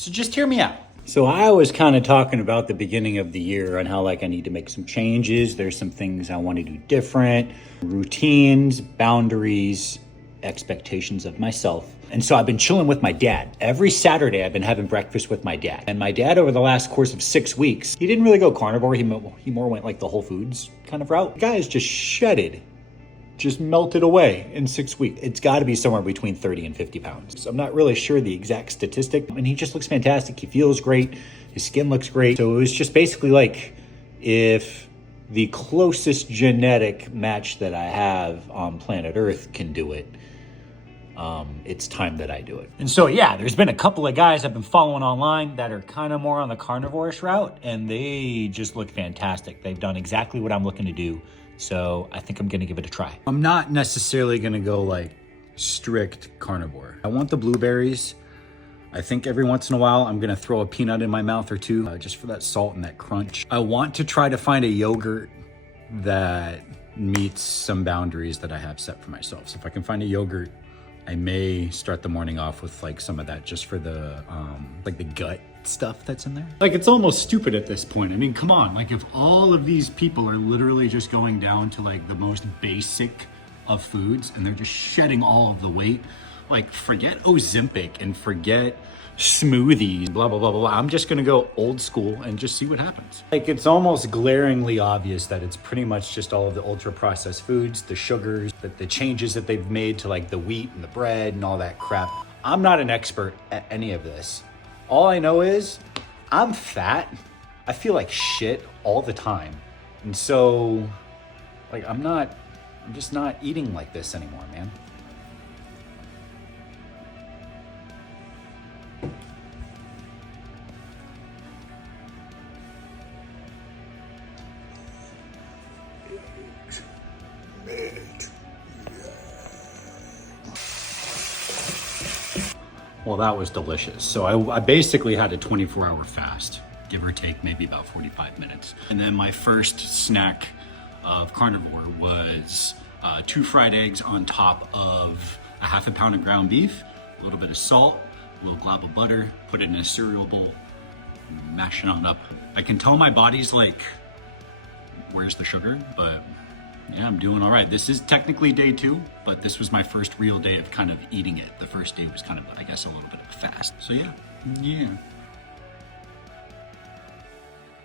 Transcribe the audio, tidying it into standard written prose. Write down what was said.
So just hear me out. So I was kind of talking about the beginning of the year and how like I need to make some changes. There's some things I want to do different, routines, boundaries, expectations of myself. And so I've been chilling with my dad. Every Saturday I've been having breakfast with my dad. And my dad over the last course of 6 weeks, he didn't really go carnivore. He more went like the Whole Foods kind of route. The guy is just shedded, just melted away in 6 weeks. It's got to be somewhere between 30 and 50 pounds. So I'm not really sure the exact statistic. And he just looks fantastic. He feels great. His skin looks great. So it was just basically like if the closest genetic match that I have on planet Earth can do it, it's time that I do it. And so, yeah, there's been a couple of guys I've been following online that are kind of more on the carnivore-ish route, and they just look fantastic. They've done exactly what I'm looking to do. So I think I'm gonna give it a try. I'm not necessarily gonna go like strict carnivore. I want the blueberries. I think every once in a while I'm gonna throw a peanut in my mouth or two, just for that salt and that crunch. I want to try to find a yogurt that meets some boundaries that I have set for myself. So if I can find a yogurt, I may start the morning off with like some of that just for the like the gut stuff that's in there. Like it's almost stupid at this point. I mean, come on, like if all of these people are literally just going down to like the most basic of foods and they're just shedding all of the weight, like forget Ozempic and forget smoothies, blah, blah, blah, blah. I'm just gonna go old school and just see what happens. Like it's almost glaringly obvious that it's pretty much just all of the ultra processed foods, the sugars, the changes that they've made to like the wheat and the bread and all that crap. I'm not an expert at any of this. All I know is I'm fat. I feel like shit all the time. And so like I'm just not eating like this anymore, man. Well, that was delicious. So I basically had a 24-hour fast, give or take maybe about 45 minutes. And then my first snack of carnivore was 2 fried eggs on top of a half a pound of ground beef, a little bit of salt, a little glob of butter, put it in a cereal bowl, mash it on up. I can tell my body's like, where's the sugar? But yeah, I'm doing all right. This is technically day 2, but this was my first real day of kind of eating it. The first day was kind of, I guess, a little bit of a fast. So yeah.